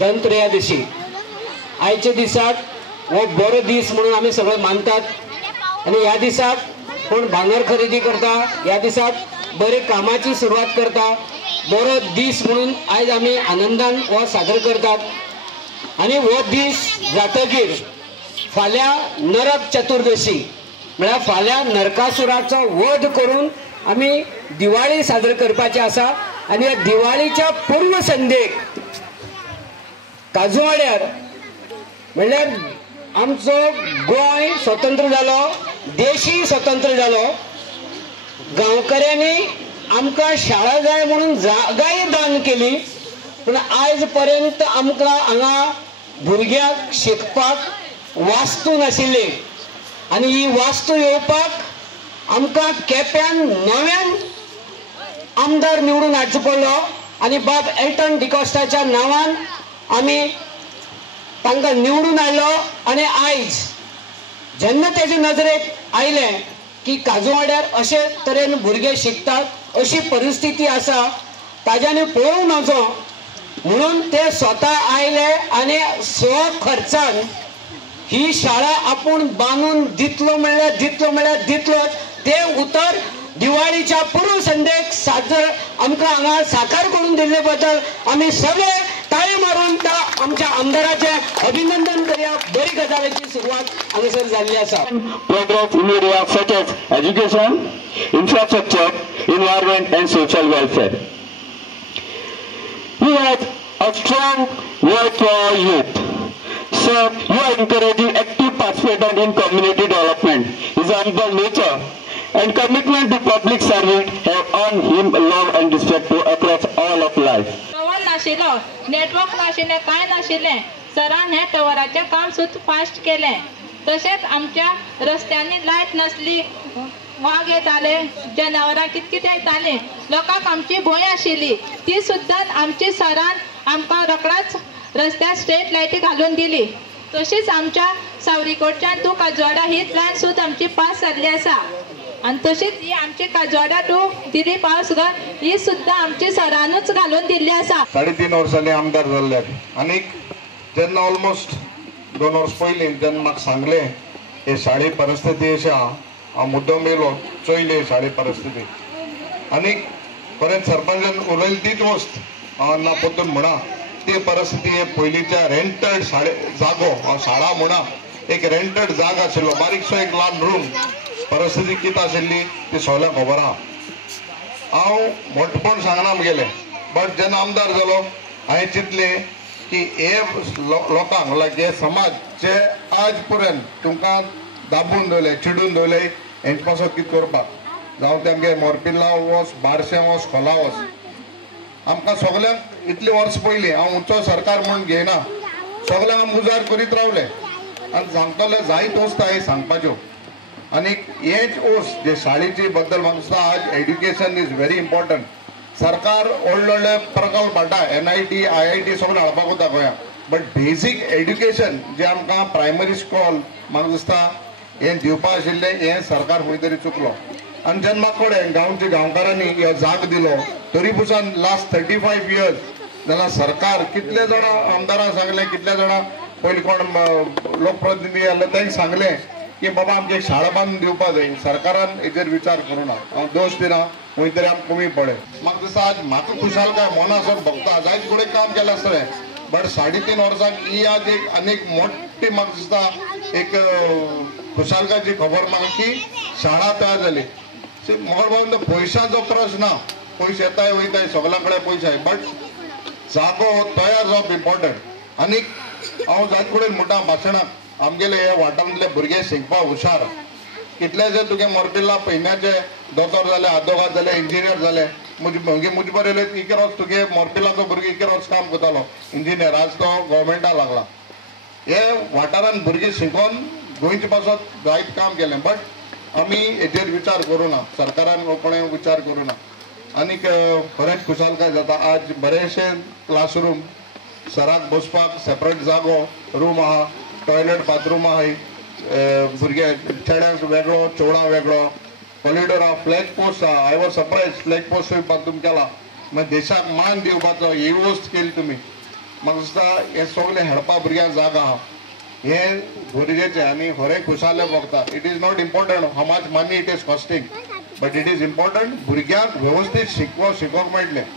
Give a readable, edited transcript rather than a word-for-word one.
धनत्रयोदशी आयच्या दिसाक हो बरो दीस म्हणून आमी सगळे मानतात आणि ह्या दिसाक कोण भांगर खरेदी करता, ह्या दिसाक बरे कामाची सुरवात करता, बरो दीस म्हणून आज आमी आनंदान हो साजरो करतात। आणि हो दीस जातकीर फाल्यां नरक चतुर्दशी म्हळ्यार फाल्यां नरकासुराचो वध करून आमी दिवाळी साजरी करपाची आसा। आणि ह्या दिवाळीच्या पूर्व संध्येक काजूवाड्यार म्हणल्यार आमचो गोंय स्वतंत्र जालो, देशूय स्वतंत्र जालो, गांवकऱ्यांनी आमकां शाळा जाय म्हणून जागाय दान केली, पण आयज पर्यंत आमकां हांगा भुरग्यांक शिकपाक वास्तू नाशिल्ली। आणि ही वास्तू येवपाक आमकां केप्यान नव्यान आमदार निवडून हाडचो पडलो आणि बाब एल्टन डिकॉस्टाच्या नांवान आमी तांकां निवडून हाडलो। आणि आयज जेन्ना तेजे नजरेक आयलें की काजूवाड्यार अशे तरेन भुरगे शिकतात, अशी परिस्थिती आसा, ताज्यानी पळोवंक नजो म्हणून ते स्वता आयले आणि स्वखर्चान ही शाळा आपूण बांदून दितलो म्हणल्यार दितलोच। ते उतर दिवाळीच्या पूर्व संध्येक साजर आमकां हांगा साकार करून दिल्ले बद्दल आमी सगळे ताळी मारून त्या आमच्या आमदाराचे अभिनंदन करया। बरी गजालीची सुरवात हांगासर जाल्ली आसा। Progress in area such as education, infrastructure, environment end social welfare. We have a strong word for youth. So you are encouraging active participation in community development. His humble nature and commitment to public service have earned him love and respect across all of life. Tower नाशिल्लो, network नाशिल्लें, कांय नाशिल्लें, सरान हें टवराचें काम सुद्दां fast केलें। तशेंच आमच्या रस्त्यांनी लायट नासली, वाग येताले, जनावरां कितें येताले, लोकांक आमची भंय आशिल्ली, ती सुद्दां आमची सरान आमकां रोखडाच रस्त्यार स्ट्रेट लायटी घालून दिली। तशीच आमच्या सावरीकोटच्यान टू काजवाडा हीच लायन सुद्दां आमची पास जाल्ली आसा। आणि तशीच ही आमची काजवाडा टू दिली पास ही सुद्दां आमची सरानूच घालून दिल्ली आसा। 3.5 वर्सांनी आमदार जाल्ले आणि जेन्ना ऑलमोस्ट 2 वर्स पयलीं जेन्ना म्हाका सांगलें हे शाळे परिस्थिती अशी आहा, हांव मुद्दम येयलो चोयले शाळे परिस्थिती आनी खरेंच सरपंचान उलयली तीच वस्त हांव ना पोतून म्हणा ती परिस्थिती हे पयलींच्या रेंटेड जागो हांव शाळा म्हणा एक रेंटेड जाग आशिल्लो बारीकसो एक ल्हान रूम परिस्थिती कितें आशिल्ली ती सगळ्यांक खबर आहा। हांव मोठपण सांगना गेलें बट जेन्ना आमदार जालो हांवें चिंतलें की हे लोकांक लायक हे समाज जे आज पर्यंत तुमकां दाबून दवरले चिडून दवरले हेंचे पासून कितें करपाक जावं तेमगे मोरपिल्ला वच बारशें वच खोला वच आमकां सगळ्यांक इतली वर्स पयलीं हांव उंचो सरकार म्हूण घेयना सगळ्यांक आमी उजार करीत रावले आनी सांगतले जायत वस्त हांवें सांगपाच्यो आनी हेच वस्त जे शाळेची बद्दल म्हाका दिसता आज एड्युकेशन इज व्हेरी इम्पॉर्टंट। सरकार व्हडले व्हडले प्रकल्प हाडटा NIT IIT सगळें हाडपाक वता गोंयांत बट बेजीक एड्युकेशन जे आमकां प्रायमरी स्कूल म्हाका दिसता हें दिवपा आशिल्लें हें सरकार खंय तरी चुकलो आनी जेन्ना म्हाका कळ्ळें गांवच्या गांवकारांनी हो जाग दिलो तरी पासून लास्ट 35 इयर्स जाल्यार सरकार कितले जाणां आमदारांक सांगलें कितले जाणां पयलीं कोण लोकप्रतिनिधी आसले तांकां सांगलें की बाबा आमकां एक शाळा बांदून दिवपा जाय सरकारान हेजेर विचार करूना हांव दोश दिना खंय तरी आमकां कमी पडे म्हाका दिसता आज म्हाका खुशालकाय मनासून भोगता जायत फुडें काम केलें आसतलें बट 3.5 वर्सांक ही आज एक आनीक मोठी म्हाका दिसता एक खुशालकाची खबर म्हाका की शाळा तयार जाली म्हाका बाबा पयशांचो प्रश्न ना पयशे येताय वयताय सगळ्यां कडेन पयशे आसाय बट जागो तयार जावप इम्पॉर्टंट आनीक हांव जायत फुडें म्हणटा भाशणाक आमगेले हे वाठारांतले भुरगे शिकपाक हुशार कितलेशे तुगे मोरपिल्ला पयन्याचे दोतोर जाले आदोगाद जाले इंजिनियर जाले मुजे बरें इकर वच तुगे मोरपिल्लाचो भुरगो इकर वच काम करतालो इंजिनियर आज तो गव्हर्मेंटाक लागला हे वाठारांत भुरगे शिकोवन गोंयचे पासत जायत काम केलें बट आमी हेजेर विचार करूना सरकारान कोणें विचार करूना आनीक खरेंच खुशालकाय जाता आज बरेचशे क्लासरूम सराक बसपाक सेपरेट जागो रूम आहा टॉयलेट बाथरूम आहाय भुरगे चेड्यांक वेगळो चेवडा वेगळो कॉरिडोर आहा फ्लॅग पोस्ट आहा आय वॉज सरप्रायज फ्लॅग पोस्टूय बांदून केला मागीर देशाक मान दिवपाचो ही वस्त केली तुमी म्हाका दिसता हे सगळे हेडपा भुरग्यांक जागा हे भुरगेचे आनी खरे खुशाले बघता. It is not important how much money it is costing, but it is important भुरग्यांक व्यवस्थित शिकोवंक मेळटलें.